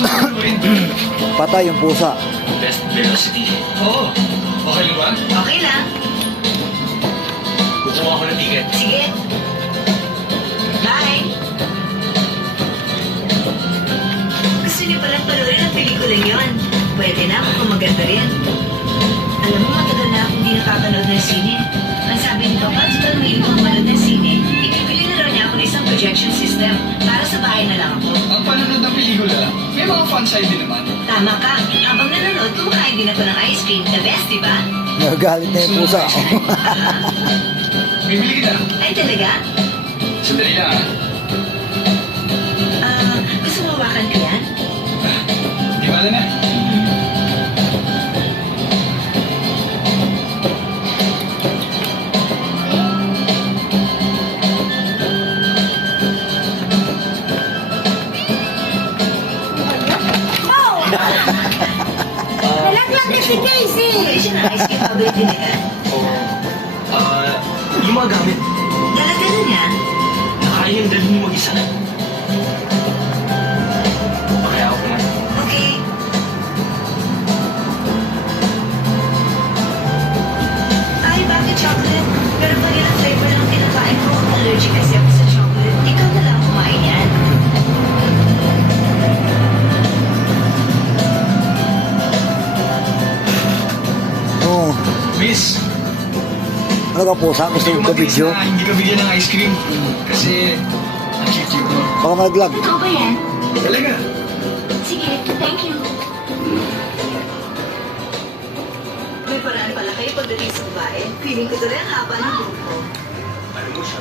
susunod mo rin. Patay yung pusa. Best velocity. Oo. Okay lang ba? Okay lang. Kukuha ko ng ticket. Sige. Bye. Gusto niyo palang panoorin ang pelikulang yon? Pwede na, kung maganda rin. Alam mo, matagal na akong hindi nakapanood ng sine. Ang sabi nito, pag ito may ibang manood ng sine, ibibili na raw niya ako ng isang projection system para sa bahay na lang ako. Ang panonood ng pelikula, may mga fun side din naman. Tama ka. Habang nanonood, kumakain din ako ng ice cream. The best, di ba? Nagagalit na yung pusa. Bibili kita. Ay, talaga? Sandali lang ah. Gusto mo hawakan ko yan? Di ba na? Nalaglag na si Casey! Hindi siya ng ice cream paborito nila. Yung mga gamit, Dala-dala niya. nakaya yung dalhin mo mag-isa. Kaya ako na. Okay. Ay, bakit chocolate? Pero vanilla flavor lang ang kinakain ko. Allergic kasi ako sa chocolate. Ikaw na lang kumain yan. Oo. Miss, Ano ka pusa? Gusto mo ka video? na hindi ka bigyan ng ice cream. Kasi, ang cute mo. Baka malaglag. Totoo ba yan? Talaga. Sige, thank you. May paraan pala kayo pagdating sa babae. Feeling ko tuloy ang haba ng buhok ko. Ano mo siya?